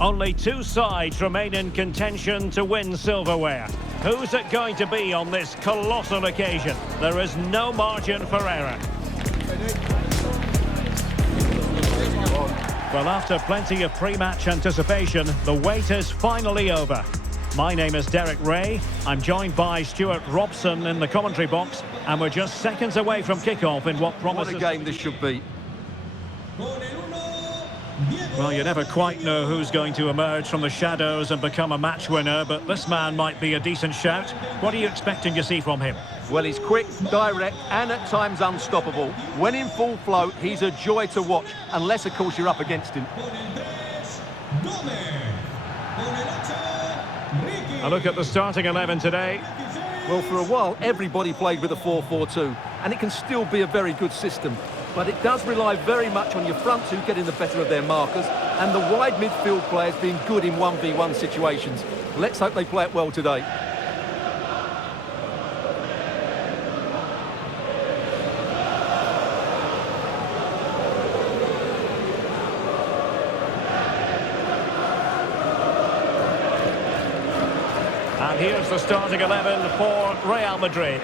Only two sides remain in contention to win silverware. Who's it going to be on this colossal occasion? There is no margin for error. Well, after plenty of pre-match anticipation, the wait is finally over. My name is Derek Ray. I'm joined by Stuart Robson in the commentary box, and we're just seconds away from kickoff in what promises... What a game this should be. Well, you never quite know who's going to emerge from the shadows and become a match winner, but this man might be a decent shout. What are you expecting to see from him? Well, he's quick, direct, and at times unstoppable. When in full flow, he's a joy to watch, unless, of course, you're up against him. A look at the starting 11 today. Well, for a while, everybody played with a 4-4-2, and it can still be a very good system. But it does rely very much on your front two getting the better of their markers and the wide midfield players being good in 1v1 situations. Let's hope they play it well today. And here's the starting 11 for Real Madrid.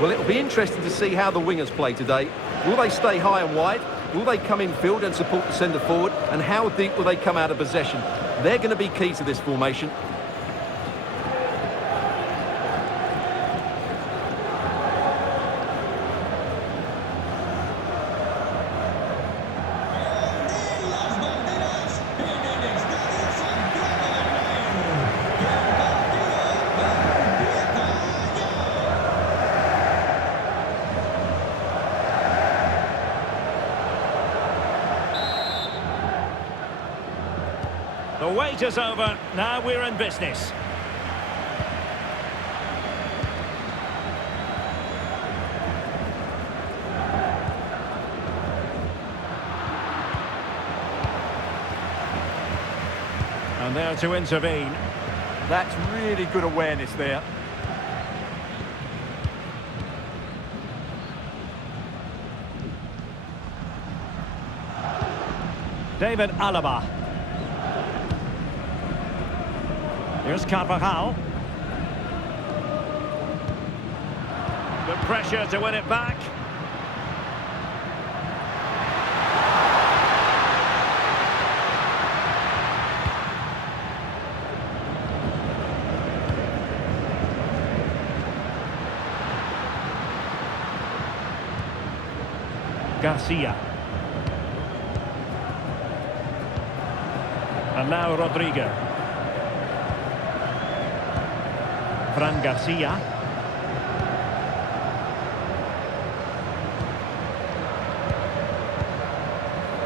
Well, it'll be interesting to see how the wingers play today. Will they stay high and wide? Will they come in field and support the centre forward? And how deep will they come out of possession? They're going to be key to this formation. The wait is over. Now we're in business. And there to intervene. That's really good awareness there. David Alaba. Here's Carvajal. The pressure to win it back. Garcia. And now Rodrigo. Fran Garcia.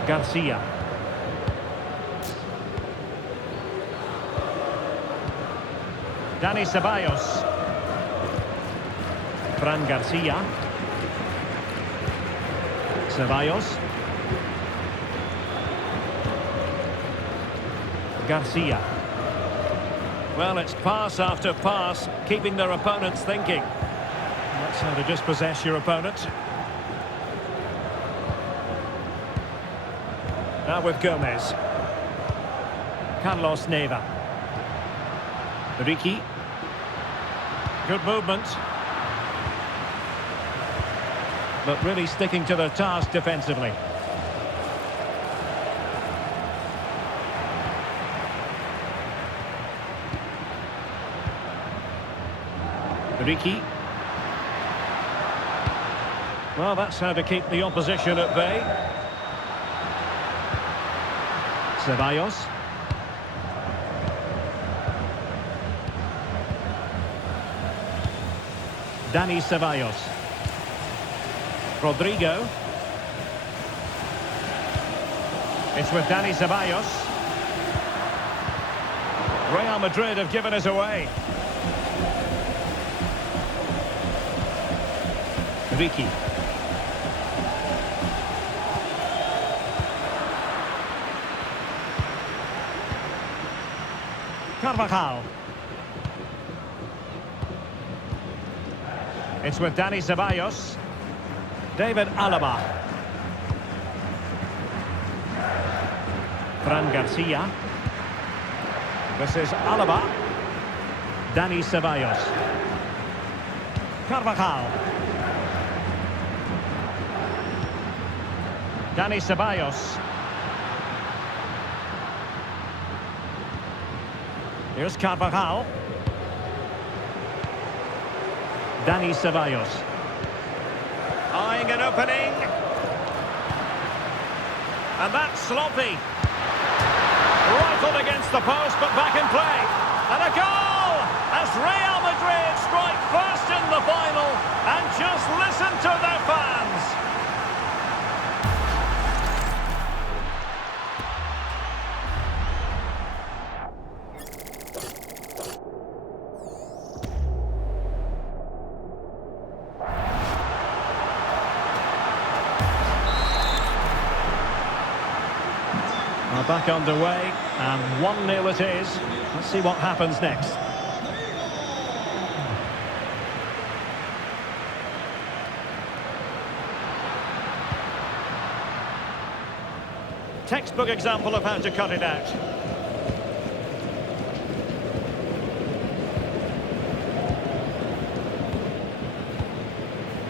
Garcia. Dani Ceballos. Fran Garcia. Ceballos. Garcia. Well, it's pass after pass, keeping their opponents thinking. That's how to dispossess your opponent. Now with Gomez. Carlos Neva. Ricky. Good movement. But really sticking to their task defensively. Ricky. Well, that's how to keep the opposition at bay. Ceballos. Dani Ceballos. Rodrigo. It's with Dani Ceballos. Real Madrid have given us away. Ricky. Carvajal. It's with Dani Ceballos. David Alaba. Fran Garcia. This is Alaba. Dani Ceballos. Carvajal. Dani Ceballos. Here's Carvajal. Dani Ceballos. Eyeing an opening. And that's sloppy. Rifled against the post, but back in play. And a goal! As Real Madrid strike first in the final. And just listen to their fans. Back underway, and 1-0 it is. Let's see what happens next. Textbook example of how to cut it out.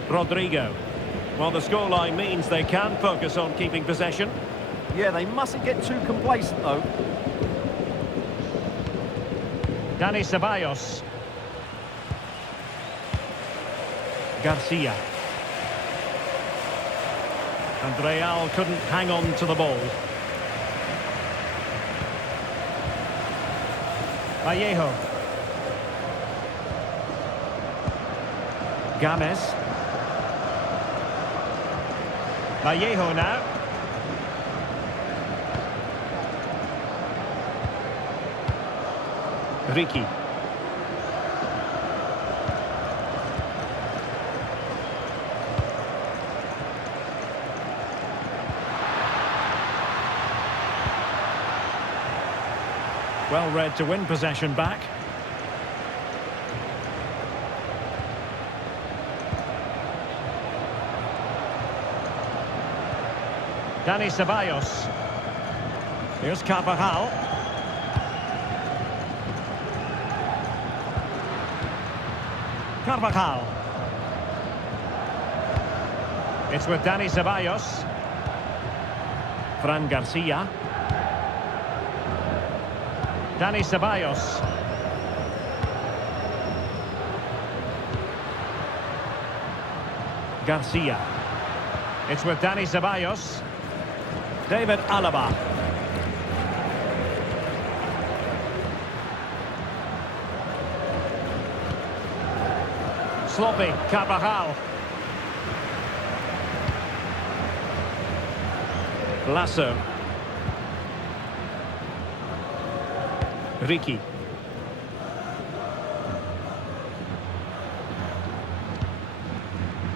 Rodrigo. Well, the scoreline means they can focus on keeping possession. Yeah, they mustn't get too complacent, though. Dani Ceballos. Garcia. And Real couldn't hang on to the ball. Vallejo. Games. Vallejo now. Ricky. Well read to win possession back. Dani Ceballos. Here's Carvajal. Carvajal. It's with Dani Ceballos. Fran Garcia. Dani Ceballos. Garcia. It's with Dani Ceballos. David Alaba. Sloppy, Carvajal. Lasso. Ricky.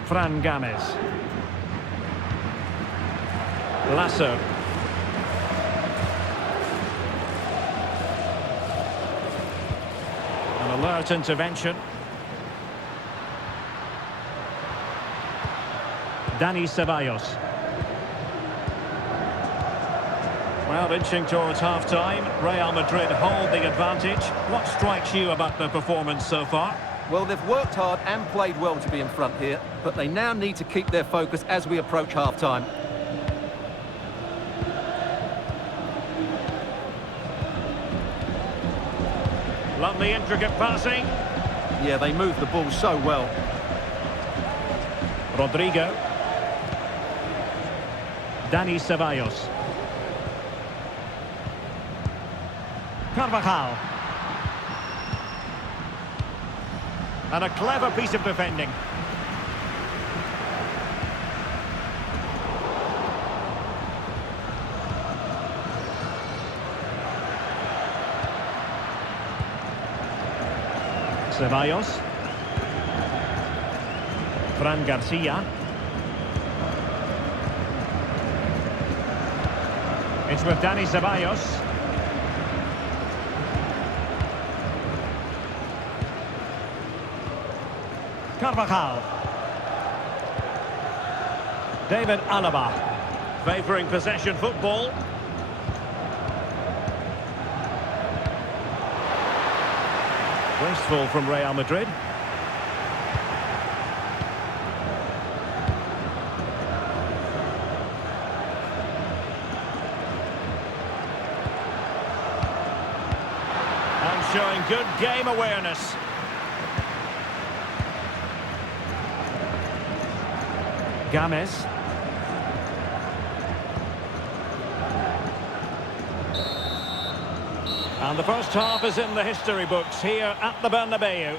Fran Games. Lasso. An alert intervention. Dani Ceballos. Well, inching towards half-time. Real Madrid hold the advantage. What strikes you about the performance so far? Well, they've worked hard and played well to be in front here, but they now need to keep their focus as we approach half-time. Lovely intricate passing. Yeah, they move the ball so well. Rodrigo. Dani Ceballos. Carvajal. And a clever piece of defending. Ceballos. Fran Garcia. It's with Dani Ceballos. Carvajal. David Alaba. Favouring possession football. Wasteful from Real Madrid. And showing good game awareness. Games. And the first half is in the history books here at the Bernabeu.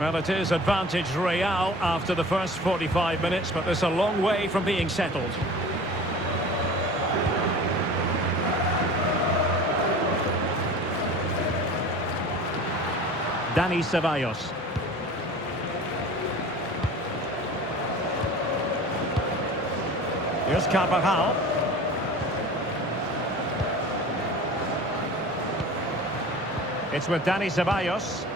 Well, it is advantage Real after the first 45 minutes, but there's a long way from being settled. Dani Ceballos. Here's Carvajal. It's with Dani Ceballos.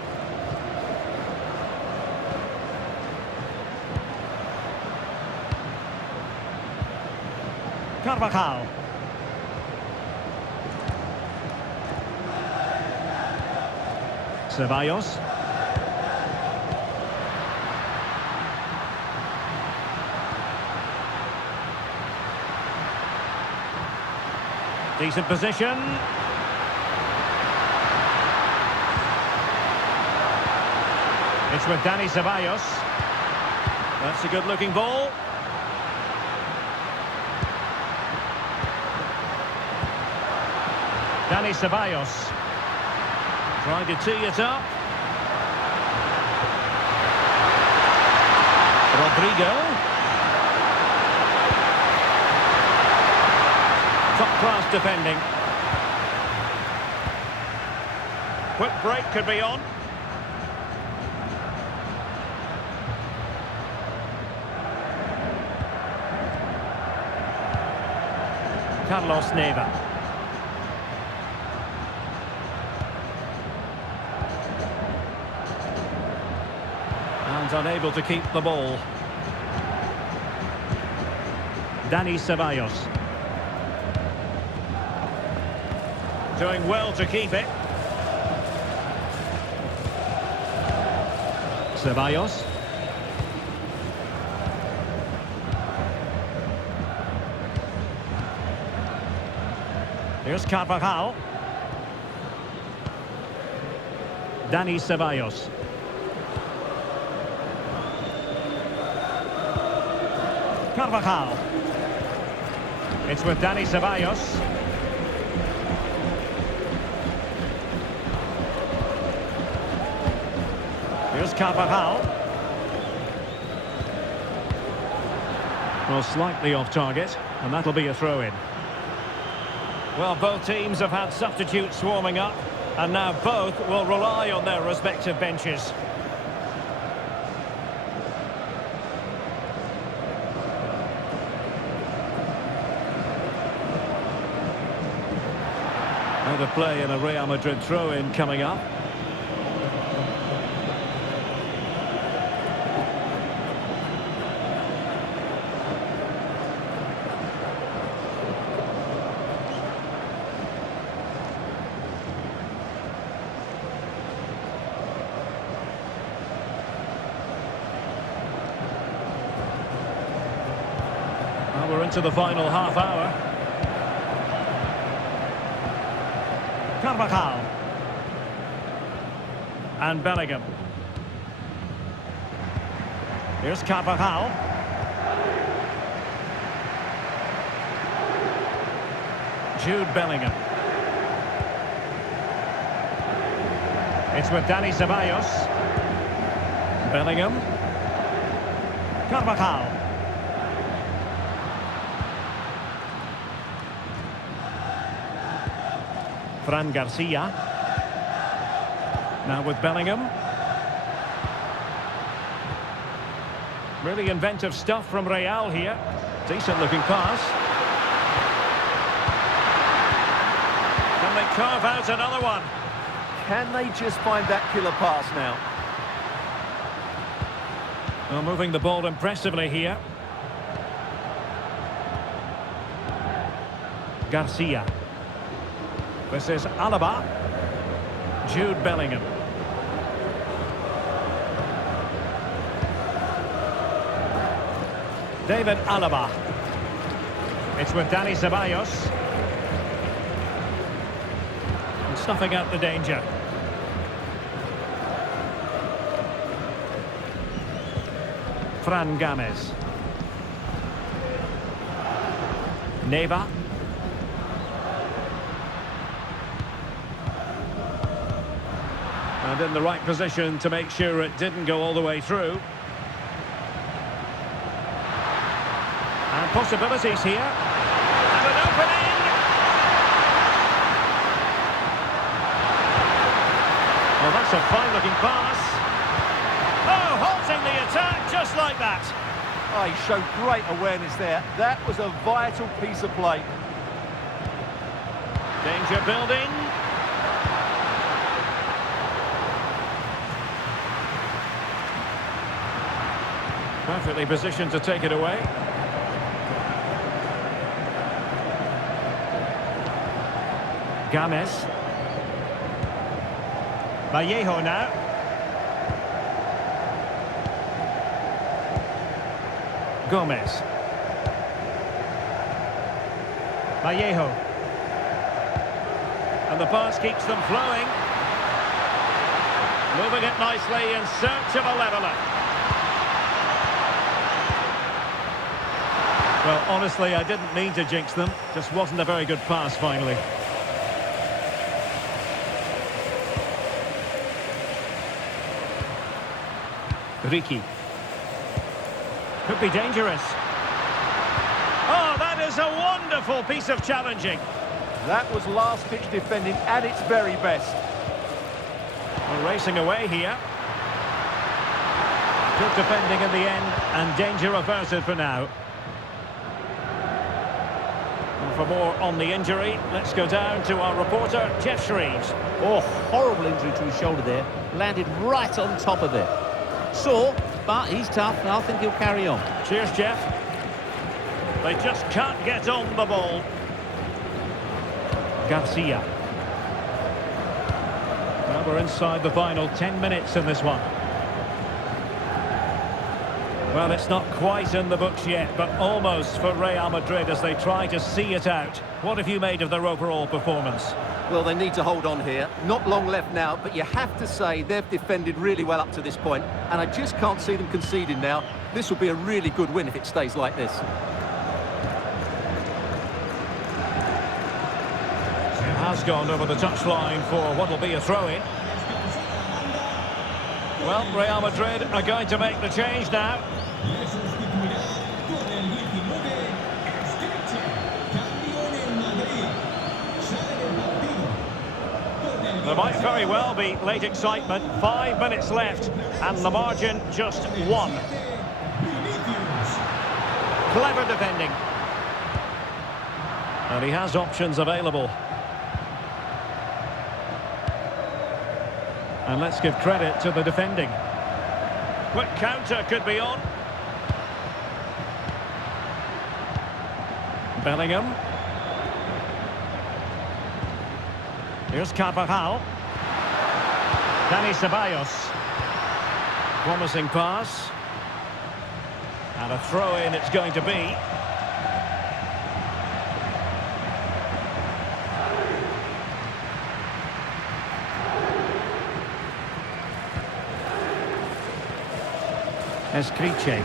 Carvajal. Ceballos. Decent position. It's with Dani Ceballos. That's a good-looking ball. Dani Ceballos trying to tee it up. Rodrigo. Top-class defending. Quick break could be on. Carlos Neva. And unable to keep the ball. Dani Ceballos. Doing well to keep it. Ceballos. Here's Carvajal. Dani Ceballos. Carvajal. It's with Dani Ceballos. Here's Carvajal. Well, slightly off target, and that'll be a throw-in. Well, both teams have had substitutes warming up, and now both will rely on their respective benches. Out of play in a Real Madrid throw-in coming up. Well, we're into the final half hour. Carvajal. And Bellingham. Here's Carvajal. Jude Bellingham. It's with Dani Ceballos. Bellingham. Carvajal. Fran Garcia. Now with Bellingham. Really inventive stuff from Real here. Decent looking pass. Can they carve out another one? Can they just find that killer pass now? Well, moving the ball impressively here. Garcia. This is Alaba. Jude Bellingham. David Alaba. It's with Dani Ceballos. And snuffing out the danger. Fran Games. Neva. And in the right position to make sure it didn't go all the way through. And possibilities here. And an opening! Well, that's a fine-looking pass. Oh, halting the attack just like that. Oh, he showed great awareness there. That was a vital piece of play. Danger building. Perfectly positioned to take it away. Games. Vallejo now. Gomez. Vallejo. And the pass keeps them flowing. Moving it nicely in search of a leveller. Well, honestly, I didn't mean to jinx them. Just wasn't a very good pass, finally. Ricky. Could be dangerous. Oh, that is a wonderful piece of challenging. That was last-pitch defending at its very best. We're racing away here. Good defending in the end, and danger averted for now. And for more on the injury, let's go down to our reporter, Jeff Shreves. Oh, horrible injury to his shoulder there. Landed right on top of it. Sore, but he's tough, and I think he'll carry on. Cheers, Jeff. They just can't get on the ball. Garcia. Well, we're inside the final 10 minutes in this one. Well, it's not quite in the books yet, but almost for Real Madrid as they try to see it out. What have you made of their overall performance? Well, they need to hold on here. Not long left now, but you have to say they've defended really well up to this point, and I just can't see them conceding now. This will be a really good win if it stays like this. It has gone over the touchline for what will be a throw-in. Well, Real Madrid are going to make the change now. There might very well be late excitement. 5 minutes left, and the margin just 1. Clever defending. And he has options available. And let's give credit to the defending. Quick counter could be on. Bellingham. Here's Carvajal. Dani Ceballos. Promising pass. And a throw-in it's going to be. Escriche.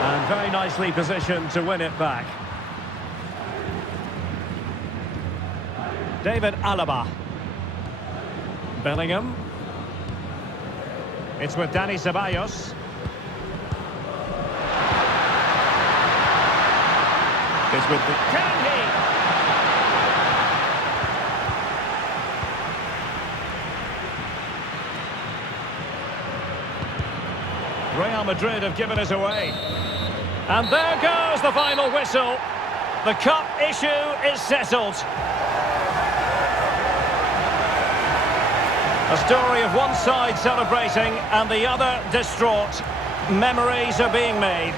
And very nicely positioned to win it back. David Alaba. Bellingham. It's with Dani Ceballos. It's with the... Can he? Real Madrid have given us away. And there goes the final whistle. The cup issue is settled. A story of one side celebrating and the other distraught. Memories are being made.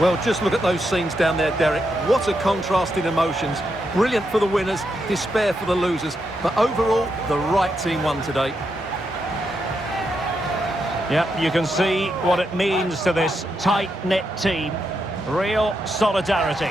Well, just look at those scenes down there, Derek. What a contrast in emotions. Brilliant for the winners, despair for the losers. But overall, the right team won today. Yeah, you can see what it means to this tight-knit team. Real solidarity.